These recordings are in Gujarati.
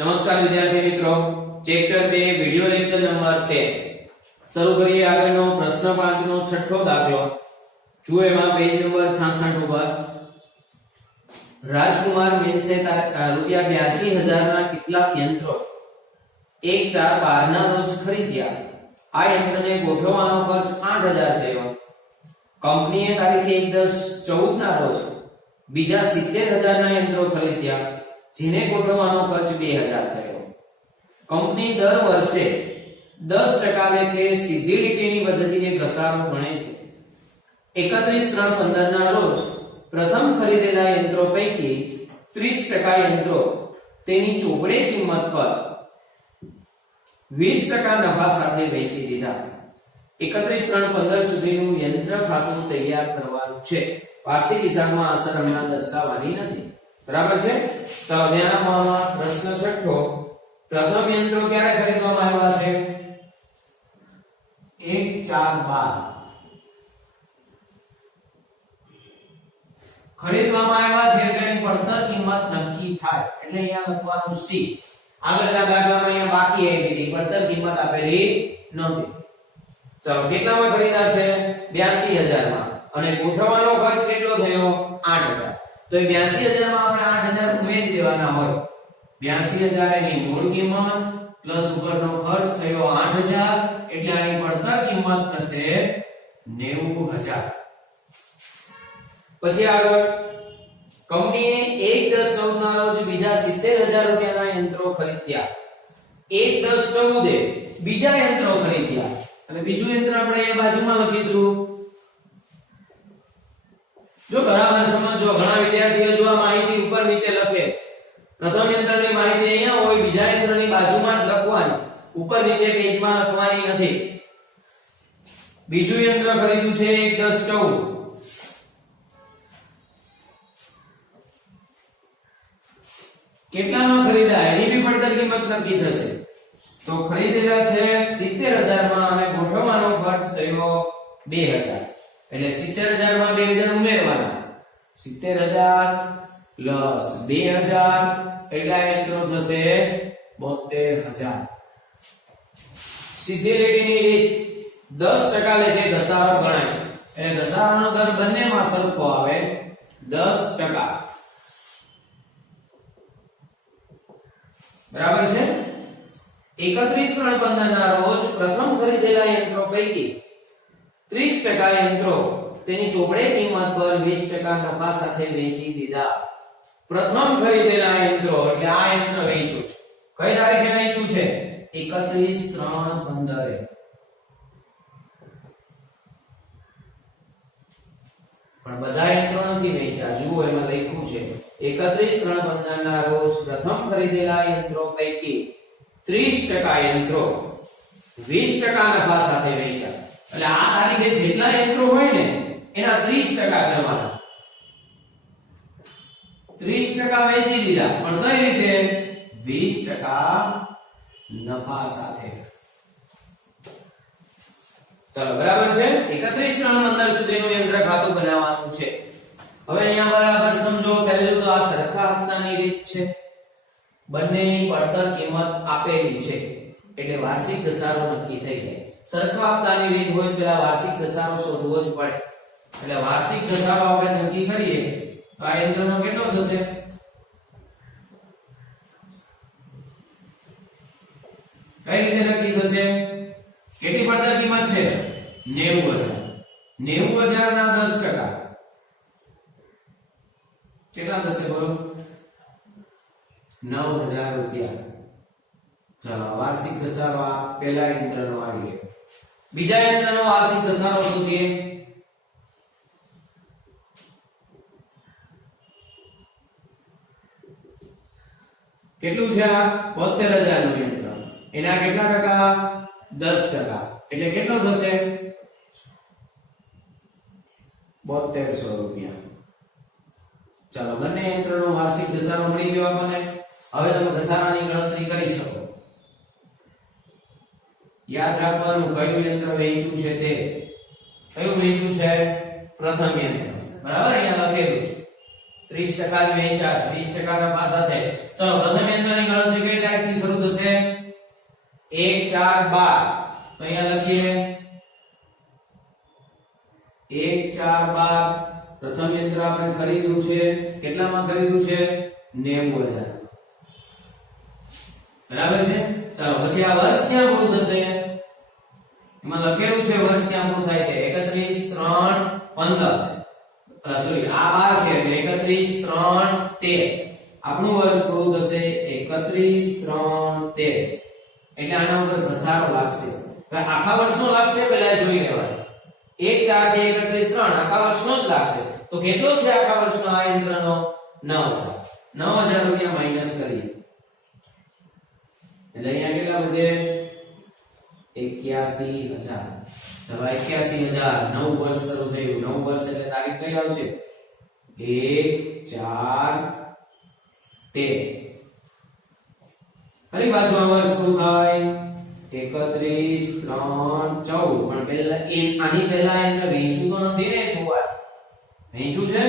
નમસ્કાર વિદ્યાર્થી મિત્રો, ચેપ્ટર 2 વિડિયો લેક્ચર નંબર 13 શરૂ કરીએ. આગળનો પ્રશ્ન 5 નો છઠ્ઠો દાખલો જુઓ. એમાં પેજ નંબર 66 ઉપર રાજકુમાર મેનસે રૂપિયા 82,000 ના કેટલાક યંત્રો 1/4/12 ના રોજ ખરીદ્યા. આ યંત્રને ગોઠવવાનો ખર્ચ 8,000 થયો. કંપનીએ તારીખ 1/10/14 ના રોજ બીજા 70,000 ના યંત્રો ખરીદ્યા, જેને ગોઠવવાનો ખર્ચ 2,000 થયો. કંપની દર વર્ષે 10% લેખે સીધી લીટીની પદ્ધતિએ ઘસારો ગણે છે. 31/3/15 ના રોજ પ્રથમ ખરીદેલા યંત્રો પૈકી 30% યંત્રો તેની ચોપડે કિંમત પર 20% નફા સાથે વેચી દીધા. 31/3/15 સુધીનું યંત્ર ખાતું તૈયાર કરવાનું છે. વાર્ષિક હિસાબમાં અસર હમણાં દર્શાવવાની નથી. બરાબર છે. તો ધ્યાનમાં પ્રશ્ન છઠ્ઠો, પ્રથમ યંત્રો ક્યારે ખરીદવામાં આવ્યા છે? 1/4/12 ખરીદવામાં આવ્યા છે. તેની પડતર કિંમત નક્કી થાય એટલે અહીંયા લખવાનું સી. આગળના દાખલામાં અહીંયા બાકી આવી ગઈ, પડતર કિંમત આપેલી નહોતી. ચલો, કેટલામાં ખરીદ્યા છે? 82,000 માં. અને ગોઠવવાનો ખર્ચ કેટલો થયો? 8,000. તો એ 82,000 માં આપણે 8,000 ઉમેરી દેવાના હોય. 82,000 એની મૂળ કિંમત પ્લસ ઉપરનો ખર્ચ થયો 8,000 એટલે આની પડતર કિંમત થશે 90,000. પછી આગળ કંપનીએ 1/10/14 ના રોજ બીજા 70,000 રૂપિયાના યંત્રો ખરીદ્યા. 1/10/14 બીજા યંત્રો ખરીદ્યા અને બીજું યંત્ર આપણે અહીંયા બાજુમાં લખીશું. જો બરાબર સમજો, ઘણા વિદ્યાર્થીઓ જો આ માહિતી ઉપર નીચે લખે. પ્રથમ યંત્રની માહિતી અહીંયા હોય, બીજા યંત્રની બાજુમાં જ લખવાની, ઉપર નીચે પેજમાં લખવાની નથી. બીજું યંત્ર ખરીદ્યું છે 1/10/14. કેટલામાં ખરીદ્યા એની બી પડતર કિંમત નક્કી થશે. તો ખરીદેલા છે 70,000 માં અને ગોઠવવાનો ખર્ચ થયો 2,000. એટલે 70,000 માં 2,000 ઉમેરવાના. 70,000 પ્લસ 2,000 એટલા યંત્રો થશે 72,000. સીધી લીટીની રીત 10% લેખે ઘસારો ગણાય છે. એટલે ઘસારાનો દર બંનેમાં સરખો આવે 10%. બરાબર છે. 31/3/15 ના રોજ પ્રથમ ખરીદેલા યંત્રો પૈકી 30% યંત્રો તેની ચોપડે કિંમત પર 20% નફા સાથે વેચી દીધા. પ્રથમ ખરીદેલા યંત્રો એટલે આ યંત્ર વેચ્યું છે. કઈ તારીખે વેચ્યું છે? 31/3/15. પણ બધા યંત્રો નથી વેચ્યા. જુઓ એમાં લખ્યું છે 31/3/15 ના રોજ પ્રથમ ખરીદેલા યંત્રો પૈકી 30% યંત્રો 20% નફા સાથે વેચ્યા. એટલે આ તારીખે જેટલા યંત્રો હોય ને એના 30% ગણવાના. 30% વેચી દીધા, પણ કઈ રીતે? 20% નફા સાથે. ચાલો, બરાબર છે. 31/3/15 સુધીનું યંત્ર ખાતું બનાવવાનું છે. હવે અહીંયા બરાબર સમજો. પહેલું તો આ સરખા હપ્તાની રીત છે. બંનેની પડતર કિંમત આપેલી છે એટલે વાર્ષિક ઘસારો નક્કી થઈ જાય. સરખા હપ્તાની રીત હોય પેલા વાર્ષિક ઘસારો શોધવો જ પડે. એટલે વાર્ષિક ઘસારો આપણે નક્કી કરીએ તો આ યંત્રનો કેટલો થશે? કઈ રીતે નક્કી થશે? કેટલી પડતર કિંમત છે? 90,000. 90,000 ના 10% કેટલા થશે બોલો? 9,000 રૂપિયા. ચાલો, વાર્ષિક ઘસારો પહેલા યંત્રનો આવી ગયો. બીજા યંત્રનો વાર્ષિક ઘસારો શોધીએ. કેટલું છે આ? 72,000 નું યંત્ર. એના કેટલા ટકા? 10%. એટલે કેટલો થશે? 7200 રૂપિયા. ચાલો, બંને યંત્રનો વાર્ષિક ઘસારો મળી ગયો આપણને. હવે તમે ઘસારાની ગણતરી કરી શકો. યાદ રાખવાનું કયું યંત્ર વેચ્યું છે તે. કયું વેચ્યું છે? પ્રથમ યંત્ર. બરાબર, અહીંયા લખેલું છે. 30% વેચાય 20% નફા સાથે. ચલો પ્રથમ યંત્રની ગણતરી કઈ રીતે 4 12 તો અહીંયા લખીએ 1 4 12 પ્રથમ યંત્ર આપણે ખરીદ્યું છે કેટલામાં ખરીદ્યું છે 90000 બરાબર છે ચાલો પછી આ વર્ષ ક્યાં પૂરું થશે એમાં લખેલું છે વર્ષ ક્યાં પૂરું થાય છે 31 3 15 સોરી આ 12 છે એટલે 31 3 13 આપણું વર્ષ પૂરું થશે 31 3 13 એટલે આના ઉપર ઘસારો લાગશે હવે આખા વર્ષનો લાગશે પહેલા જોઈ લેવાનું 1 4 2 31 3 આખા વર્ષનો જ લાગશે તો કેટલો છે આખા વર્ષનો આ યંત્રનો 9000 રૂપિયા માઈનસ કરીએ એટલે અહીંયા કેટલા બચે 81000 ચલો 81000 નવું વર્ષ શરૂ થયું નવું વર્ષ એટલે તારીખ કઈ આવશે 1 4 13 ફરી પાછું આ વર્ષ પૂરું થાય 31 3 14 પણ પહેલા આની પહેલા યંત્ર વેચ્યું તો નથી ને જોવા વેચ્યું છે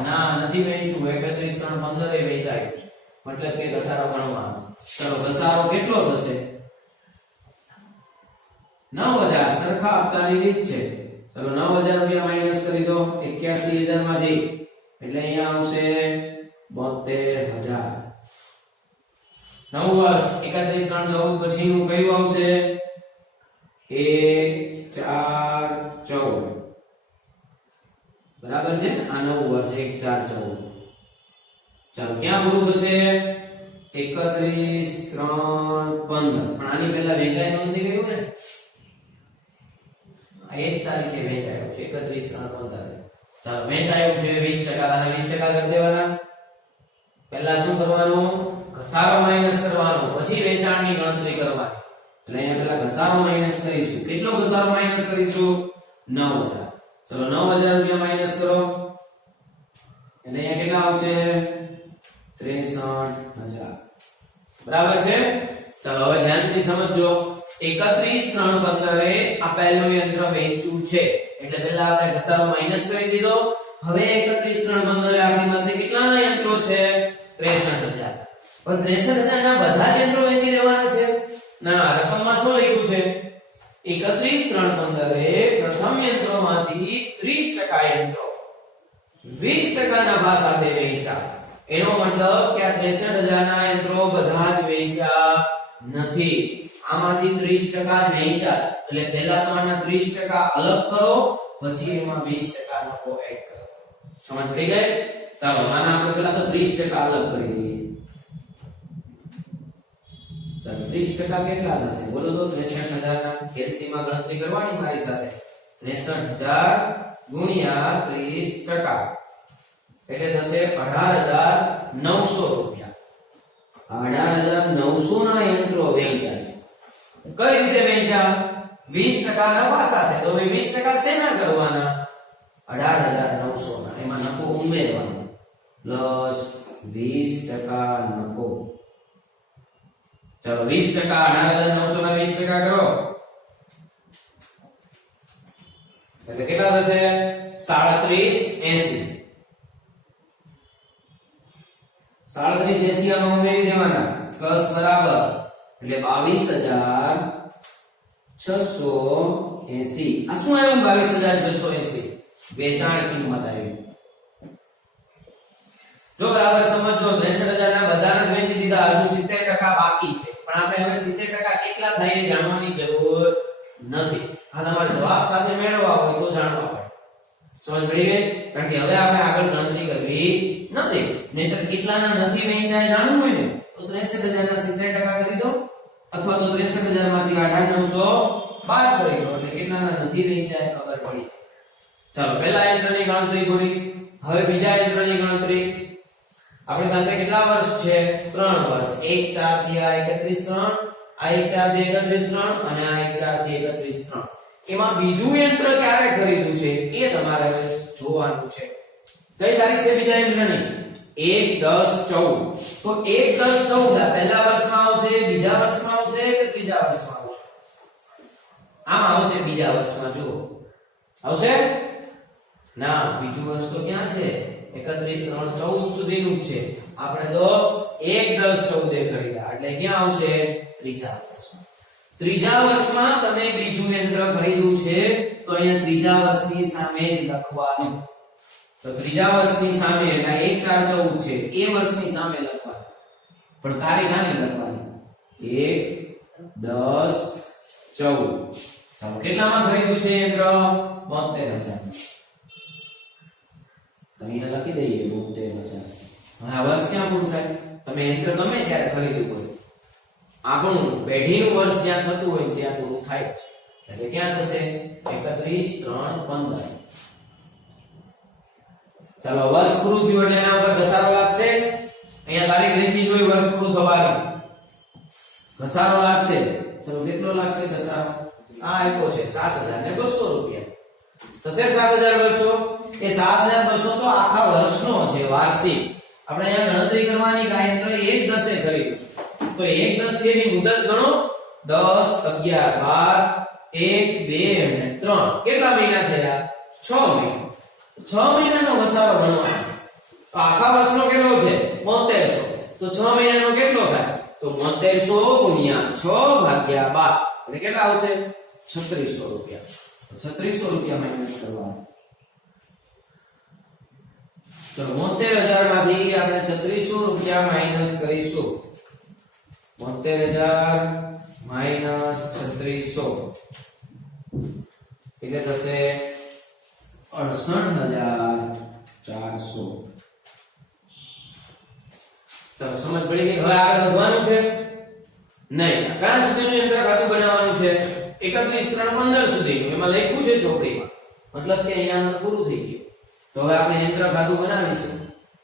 ના નથી વેચ્યું 31 3 15 એ વેચાયું છે મતલબ કે ઘસારો ગણવાનો ચલો ઘસારો કેટલો થશે 9000 સરખા હપ્તાની રીત છે ચલો 9000 રૂપિયા માઈનસ કરી દો 81000 માંથી એટલે અહીંયા આવશે 72000 નવ વર્ષ 31 3 14 પછીનું કયું આવશે 1 4 14 બરાબર છે આ નવ વર્ષ 1 4 14 ચાલો ક્યાં પૂરું થશે 31 3 15 પણ આની પહેલા વેચાય નથી ગયું ને આ એ જ તારીખે વેચાયો છે 31 3 15 ચાલો વેચાયું છે 20% અને 20% કરી દેવાના પહેલા શું કરવાનું ઘસારો માઈનસ કરવાનો પછી વેચાણની ગણતરી કરવાની એટલે અહીંયા પહેલા ઘસારો માઈનસ કરીશું કેટલો ઘસારો માઈનસ કરીશું 9000 ચલો 9000 રૂપિયા માઈનસ કરો એટલે અહીંયા કેટલા આવશે 63000 બરાબર છે ચાલો હવે ધ્યાનથી સમજો 31 3 15 એ આ પહેલું યંત્ર વેચ્યું છે એટલે પહેલા આપણે ઘસારો માઈનસ કરી દીધો હવે 31 3 15 આપણી પાસે કેટલાના યંત્રો છે 63000 પણ 63000 ના બધા જ યંત્રો વેચી દેવાના છે ના રકમમાં શું લખ્યું છે 31 3 15 એ પ્રથમ યંત્રોમાંથી 30% યંત્રો 20% ના ભાવ સાથે વેચ્યા એનો મતલબ કે આ 63000 ના યંત્રો બધા જ વેચ્યા નથી આમાંથી 30% વેચ્યા એટલે પહેલા તો આના 30% અલગ કરો પછી એમાં 20% નફો એડ કરો સમજ પડી ગઈ ચાલો આના આપણે પહેલા તો 30% અલગ કરી દઈએ ચાલો 30% કેટલા થશે બોલો તો 63000 ના કેલ્સી માં ગણતરી કરવાની મારી સાથે 63000 ગુણ્યા 30% એટલે થશે 18900 રૂપિયા 18900 ના યંત્રો વેચ્યા કઈ રીતે વેચ્યા 20% નફા સાથે તો હવે 20% શેના કરવાના 18900 ના એમાં નફો ઉમેરવાનો પ્લસ 20% નફો ચલો 20% 18900 ના 20% કરો એટલે કેટલા થશે 3780 3780 આમાં ઉમેરી દેવાના પ્લસ બરાબર એટલે 22680 આ શું આવ્યું 22680 વેચાણ કિંમત આવી જો બરાબર સમજો 63000 ના બધાને વેચી દીધા હજુ 70% બાકી છે પણ આપણે હવે 70% કેટલા થાય એ જાણવાની જરૂર નથી આ તમારે જવાબ સાથે મેળવવા હોય તો જાણવા પડે સમજ પડી ગઈ કારણ કે હવે આપણે આગળ ગણતરી કરવી નથી નહીતર કેટલાના નથી વેચાય જાણવું હોય ને તો 63000 ના 70% કરી દો અથવા તો 63000 માંથી 18900 બાદ કરી દો એટલે કેટલાના નથી વેચાય ખબર પડી ચાલો પહેલા યંત્રની ગણતરી પૂરી હવે બીજા યંત્રની ગણતરી આપણી પાસે કેટલા વર્ષ છે 3 વર્ષ 1 4 થી આ 31 3 આ 1 4 થી 31 3 અને આ 1 4 થી 31 3 એમાં બીજું યંત્ર ક્યારે ખરીદ્યું છે એ તમારે જોવાનું છે કઈ તારીખ છે બીજા યંત્રની 1 10 14 તો 1 10 14 પહેલા વર્ષમાં આવશે બીજા વર્ષમાં આવશે કે ત્રીજા વર્ષમાં આવશે આમ આવશે બીજા વર્ષમાં જો આવશે ના બીજું વર્ષ તો ક્યાં છે 31 3 14 સુધીનું છે આપણે તો 1 10 14 ખરીદ્યા એટલે ક્યાં આવશે ત્રીજા વર્ષમાં. ત્રીજા વર્ષમાં તમે બીજું યંત્ર ખરીદ્યું છે તો અહીંયા ત્રીજા વર્ષની સામે જ લખવાનું. તો ત્રીજા વર્ષની સામે એટલે 1 4 14 છે એ વર્ષની સામે લખવાનું, પણ તારીખ આની લખવાની 1 10 14. ચાલો કેટલામાં ખરીદ્યું છે યંત્ર? 72000. તો અહીંયા લખી દઈએ 72000. હવે આ વર્ષ ક્યાં પૂરું થાય? તમે યંત્ર ગમે ત્યારે ખરીદવું પડે, આપણું પેઢીનું વર્ષ જ્યાં થતું હોય ત્યાં પૂરું થાય છે. એટલે ક્યાં થશે? 31 3 15. ચાલો વર્ષ પૂરું થયું એટલે એના ઉપર ઘસારો લાગશે. અહીંયા તારીખ લખી જોઈ વર્ષ પૂરું થવાનું, ઘસારો લાગશે. ચલો કેટલો લાગશે ઘસારો? આ આપ્યો છે 7200 રૂપિયા. થશે 7200. એ 7200 તો આખા વર્ષનો છે, વાર્ષિક. આપણે અહીંયા ગણતરી કરવાની કે યંત્ર 1/10 ખરીદ્યું તો 1/10 ની મુદત ગણો. 10 11 12 1 2 અને 3 કેટલા મહિના થયા? 6 મહિના. 6 મહિનાનો ઘસારો ગણવાનો. તો આખા વર્ષનો કેટલો છે? 7200. તો 6 મહિનાનો કેટલો થાય? તો 7200 ગુણ્યા 6 ભાગ્યા 12 એટલે કેટલા આવશે? 3600 રૂપિયા. 3600 રૂપિયા માઈનસ કરવાનું. તો 72000 માંથી આપણે 3600 રૂપિયા માઈનસ કરીશું. 72000 માઈનસ 3600 એટલે થશે 68400. ચાલો સમજ પડી ગઈ? હવે આગળ વધવાનું છે નહીં. ક્યાં સુધીનું યંત્ર ખાતું બનાવવાનું છે? 31 3 15 સુધીનું. એમાં લખ્યું છે ચોપડીમાં, મતલબ કે અહીંયા પૂરું થઈ ગયું. તો હવે આપણે યંત્ર ખાતું બનાવીશું.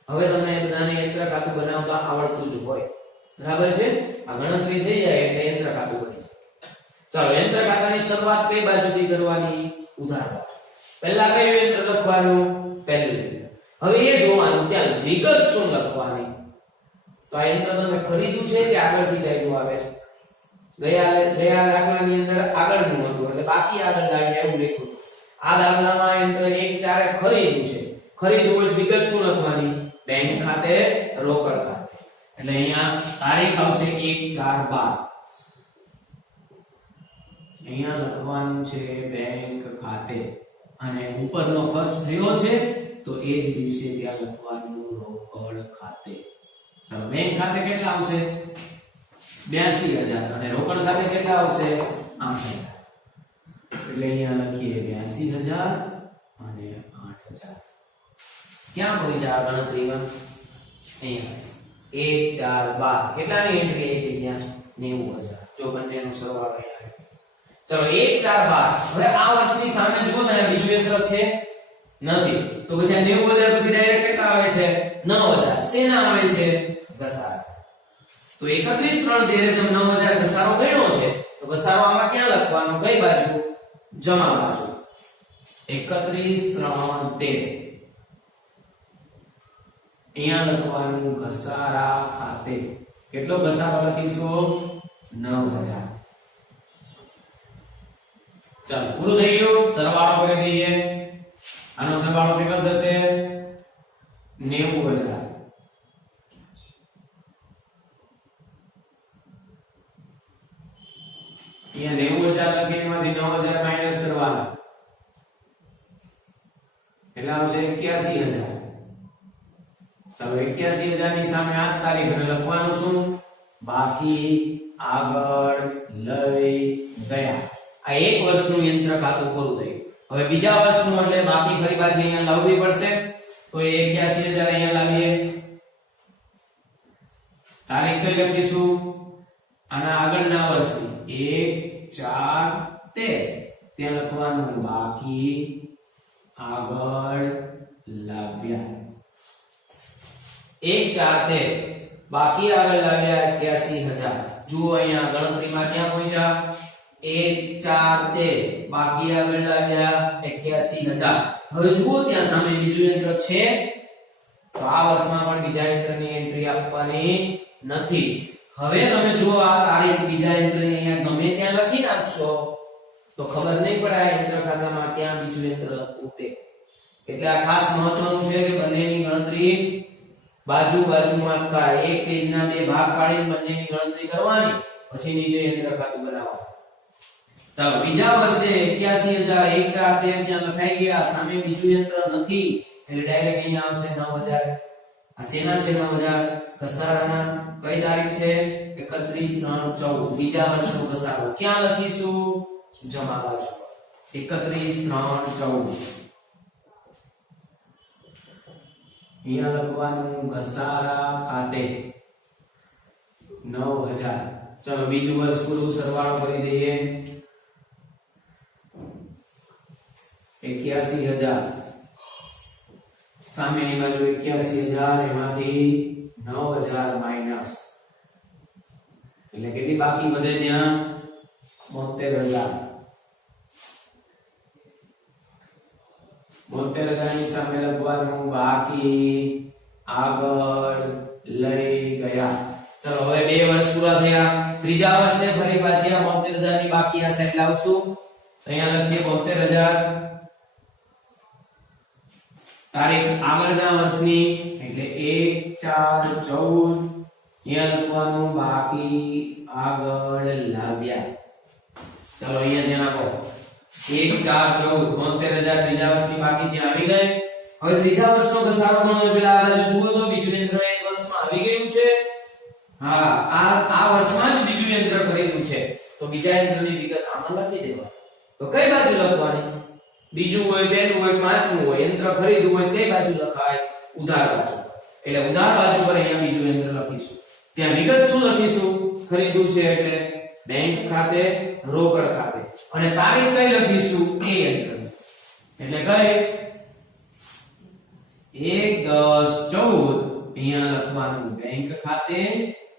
હવે તમને બધાને યંત્ર ખાતું બનાવતા આવડતું જ હોય, બરાબર છે? આ ગણતરી થઈ જાય એટલે યંત્ર ખાતું બની જાય. ચાલો યંત્ર ખાતાની શરૂઆત કઈ બાજુથી કરવાની? ઉધાર બાજુ. પહેલા કયું યંત્ર લખવાનું? પહેલું યંત્ર. હવે એ જોવાનું ત્યાં વિગત શું લખવાની. તો આ યંત્ર તમે ખરીદ્યું છે કે આગળથી ચાલ્યું આવે છે? ગયા દાખલાની અંદર આગળનું હતું એટલે બાકી આગળ લાવ્યા એવું લખ્યું. આ દાખલામાં યંત્ર 1 4 ખરીદ્યું છે. ખરીદવું હોય વિગત શું લખવાની? બેંક ખાતે, રોકડ ખાતે. એટલે અહીંયા તારીખ આવશે 1 4 12. અહીંયા લખવાનું છે બેંક ખાતે અને ઉપરનો ખર્ચ થયો છે તો એ જ દિવસે ત્યાં લખવાનું રોકડ ખાતે. ચાલો બેંક ખાતે કેટલા આવશે? 82000 અને રોકડ ખાતે કેટલા આવશે? 8000. એટલે અહીંયા લખીએ 82000 અને 8000. ક્યાં પડી જાય આ ગણતરીમાં? અહીંયા 1 4 12 કેટલાની એન્ટ્રી આવી ત્યાં? 90000. જો બંનેનો સરવાળો અહીંયા આવે. ચલો 1 4 12. હવે આ વર્ષની સામે જુઓ ને બીજું યંત્ર છે નથી તો પછી આ 90000 પછી ડાયરેક્ટ કેટલા આવે છે? 9000. શેના આવે છે? ઘસારો. તો 31 3 13 તમે 9000 ઘસારો ગણ્યો છે તો ઘસારો આમાં ક્યાં લખવાનો? કઈ બાજુ? જમા બાજુ. 31 3 13 અહીંયા લખવાનું ઘસારા ખાતે. કેટલો ઘસારો લખીશું? 9000. ચાલો પૂરું થઈ ગયું. સરવાળો કરી દઈએ. આનો સરવાળો કેટલો થશે? 90000. અહીંયા 90000 લખી એમાંથી 9000 માઈનસ કરવાના એટલે આવશે 81000. ચાલો 81000 ની સામે 8 તારીખ લખવાનું શું? બાકી આગળ લઈ ગયા. આ એક વર્ષનું યંત્ર ખાતું પૂરું થયું. હવે બીજા વર્ષનું એટલે બાકી ફરી પાછી અહીંયા લાવવી પડશે. તો 81000 અહીંયા લાવીએ. તારીખ કઈ લખીશું? આના આગળના વર્ષની 1 4 13 ત્યાં લખવાનું બાકી આગળ લાવ્યા. 1 4 13 બાકી આગળ લાવ્યા 81000. જુઓ અહીંયા ગણતરીમાં ક્યાં પહોંચ્યા? 1 4 13 બાકી આગળ લાવ્યા 81000. હવે જુઓ ત્યાં સામે બીજું યંત્ર છે તો આ વર્ષમાં પણ બીજા યંત્રની એન્ટ્રી આપવાની નથી. હવે તમે જુઓ આ તારીખ બીજા યંત્રની અહીંયા ગમે ત્યાં લખી નાખશો તો ખબર નહીં પડે આ યંત્ર ખાતામાં ક્યાં બીજું યંત્ર લખવું તે. એટલે આ ખાસ મહત્વનું છે કે બંનેની ગણતરી બાજુ બાજુમાં થાય. એક પેજના બે ભાગ પાડીને બંનેની ગણતરી કરવાની પછી નીચે યંત્ર ખાતું બનાવો. ચાલો બીજા વર્ષે 81000 ત્યાં લખાઈ ગયા, સામે બીજું યંત્ર નથી એટલે ડાયરેક્ટ અહીંયા આવશે 9000. આ શેના છે 9000? ઘસારાના. કઈ તારીખ છે? 31/3/14. બીજા વર્ષનો ઘસારો ક્યાં લખીશું? જમા બાજુ 31/3/14. અહીંયા લખવાનું ઘસારા ખાતે 9000. ચલો બીજું વર્ષ પૂરું, સરવાળો કરી દઈએ. 81000 સામેની બાજુ 81000, એમાંથી 9000 માઈનસ એટલે કેટલી બાકી વધે? ત્યાં 72000. 72000 ની સામે લખવાનું બાકી આગળ લઈ ગયા. ચલો હવે 2 વર્ષ પૂરા થયા. ત્રીજા વર્ષે ફરી પાછી આ 72000 ની બાકી આ સાઈડ લાવશું. અહીંયા લખીએ 72000 તારીખ આગળના વર્ષની એટલે 1/4/14. અહીંયા લખવાનું બાકી આગળ લાવ્યા. ચલો અહીંયા ધ્યાન આપો. 1/4/14 72000 ત્રીજા વર્ષની બાકી ત્યાં આવી ગઈ. હવે ત્રીજા વર્ષનો ઘસારો ગણો પેલા આ બાજુ જુઓ તો બીજું યંત્ર એક વર્ષમાં આવી ગયું છે. હા આ વર્ષમાં જ બીજું યંત્ર ખરીદ્યું છે તો બીજા યંત્રની વિગત આમાં લખી દેવાની. તો કઈ બાજુ લખવાની? બીજું હોય, પહેલું હોય, પાંચમું હોય, યંત્ર ખરીદવું હોય કઈ બાજુ લખાય? ઉધાર બાજુ. એટલે ઉધાર બાજુ પર અહીંયા બીજું યંત્ર લખીશું. ત્યાં વિગત શું લખીશું? ખરીદવું છે એટલે બેંક ખાતે, રોકડ ખાતે, અને તારીખ કઈ લખીશું? એ યંત્ર એટલે કઈ 1/10/14 અહીંયા લખવાનું બેંક ખાતે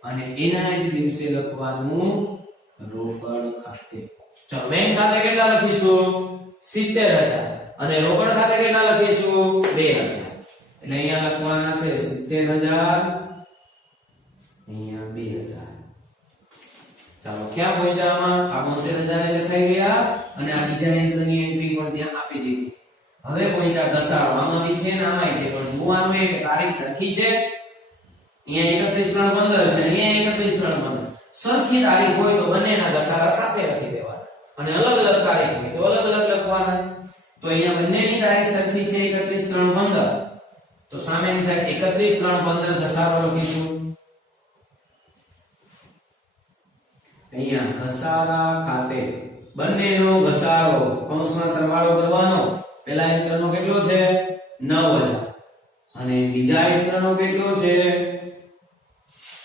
અને એના જ દિવસે લખવાનું રોકડ ખાતે. ચલો બેંક ખાતે કેટલા લખીશું? 70000 અને રોકડ ખાતે કેટલા લખીશું? 2000. એટલે અહીંયા લખવાના છે 70000, અહીંયા 2000. ચાલો ક્યાં પહોંચ્યા આમાં? આ 72000 લખાઈ ગયા અને આ બીજા યંત્રની એન્ટ્રી પણ ત્યાં આપી દીધી. હવે પહોંચ્યા ઘસારો. આમાં બી છે ને આમાંય છે, પણ જોવાનું એ કે તારીખ સરખી છે. અહીંયા 31/3/15 છે, અહીંયા 31/3/15. સરખી તારીખ હોય તો બંનેના ઘસારા સાથે લખી દેવાના અને અલગ અલગ તારીખ હોય તો અલગ અલગ લખવાના. તો અહીંયા બંનેની તારીખ સરખી છે 31/3/15 તો સામેની સાઈડ 31/3/15 ઘસારો લખીશું. અહીંયા ઘસારા ખાતે બંનેનો ઘસારો કૌંસમાં સરવાળો કરવાનો. પહેલા યંત્રનો કેટલો છે? 9000 અને બીજા યંત્રનો કેટલો છે?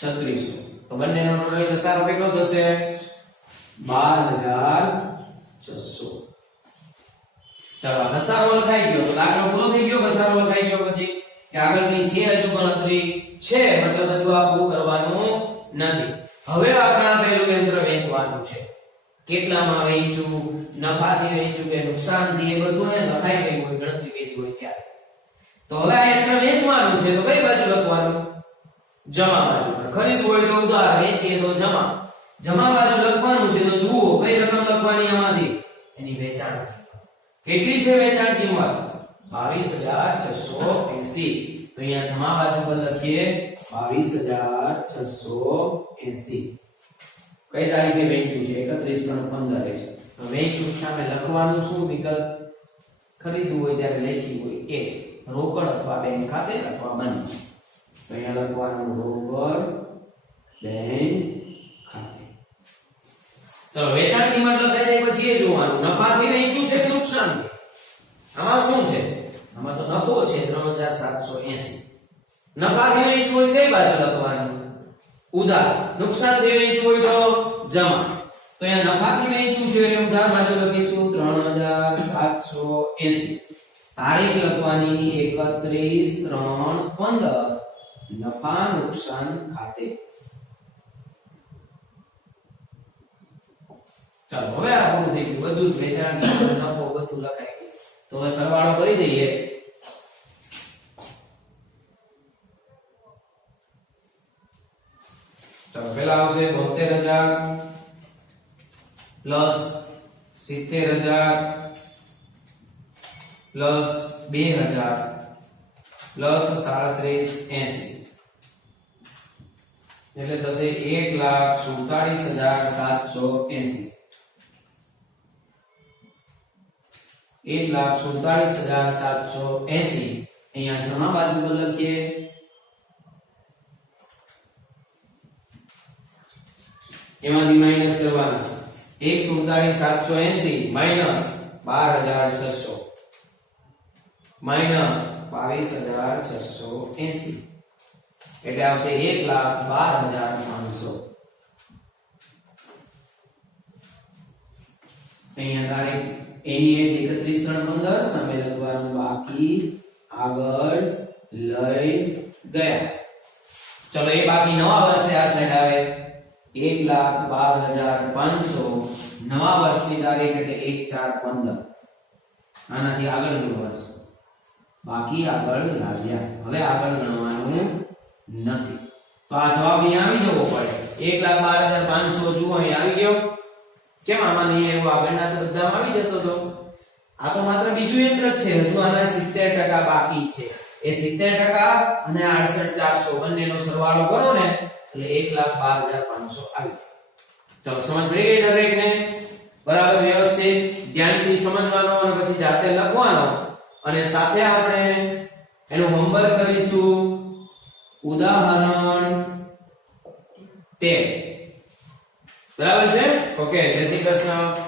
3600. તો બંનેનો ટોટલ ઘસારો કેટલો થશે? 12600. ચાલો ઘસારો લખાઈ ગયો તો દાખલો પૂરો થઈ ગયો. ઘસારો લખાઈ ગયો પછી કે આગળ કઈ છે હજુ ગણતરી છે, મતલબ હજુ આ પૂરું કરવાનું નથી. હવે આપણે પહેલું યંત્ર વેચવાનું છે. કેટલામાં વેચ્યું, નફાથી વેચ્યું કે નુકસાનથી, એ બધું એ લખાઈ ગયું હોય ગણતરી કરી હોય ત્યારે. તો હવે આ યંત્ર વેચવાનું છે તો કઈ બાજુ લખવાનું? જમા બાજુ. ખરીદવું હોય તો ઉધાર, વેચીએ તો જમા. જમા બાજુ લખવાનું છે તો જુઓ કઈ રકમ લખવાની આમાંથી? એની વેચાણ કેટલી છે? વેચાણ કિંમત 22680. તો અહીંયા જમા બાજુ પર લખીએ 22680. કઈ તારીખે વેચ્યું છે? 31/3/15 છે. તો વેચ્યું સામે લખવાનું શું વિગત? ખરીદવું હોય ત્યારે લખી હોય એ છે રોકડ અથવા બેંક ખાતે અથવા બંને. તો અહીંયા લખવાનું રોકડ બેંક ખાતે. ચલો વેચાણ કિંમત લખાઈ જાય પછી એ જોવાનું નફાથી વેચ્યું છે કે નુકસાનથી. આમાં શું છે? આમાં તો નફો છે 3780. નફાથી વેચ્યું હોય કઈ બાજુ લખવાનું? ઉધાર. નુકસાનથી વેચ્યું હોય તો જમા. તો અહીંયા નફાથી વેચ્યું છે એટલે ઉધાર બાજુ લખીશું 3780. તારીખ લખવાની 31/3/15 નફા નુકસાન ખાતે. ચાલો હવે આ પૂરું થઈ ગયું. બધું વેચાણ નફો બધું લખાઈ ગયું. તો હવે સરવાળો કરી દઈએ. ચાલો પહેલા આવશે 72000 પ્લસ 70000 પ્લસ 2000 પ્લસ 3780. એટલે થશે 1,47,780. 1,47,780 અહીંયા જમા બાજુ પર લખીએ. એમાંથી માઈનસ કરવાના. 1,47,780 માઈનસ 12,600 માઈનસ 22,680 એટલે આવશે 1,12,500. અહીંયા તારીખ એની એજ 31/3/15 સામે લખવાનું બાકી આગળ લઈ ગયા. ચલો એ બાકી નવા વર્ષે આ સાઈડ આવે 1,12,500 નવા વર્ષની તારીખ એટલે 1/4/15 આનાથી આગળનું વર્ષ બાકી આગળ લાવ્યા. હવે આગળ ગણવાનું નથી તો આ જવાબ અહીં આવી જવો પડે. 1,12,500 જુઓ અહીં આવી ગયો. કેમ આમાં નહીં આવ્યો? આગળના તો બધામાં આવી જતો તો. આ તો માત્ર બીજું યંત્ર જ છે. હજુ આના 70% બાકી છે. એ 70% અને 68,400 બંનેનો સરવાળો કરો ને એટલે 1,12,500 આવી જાય. ચલો સમજ પડી ગઈ દરેકને? બરાબર વ્યવસ્થિત ધ્યાનથી સમજવાનો અને પછી જાતે લખવાનો. અને સાથે આપણે એનું હોમવર્ક કરીશું. ઉદાહરણ 13 બરાબર છે? ઓકે, જય શ્રી કૃષ્ણ.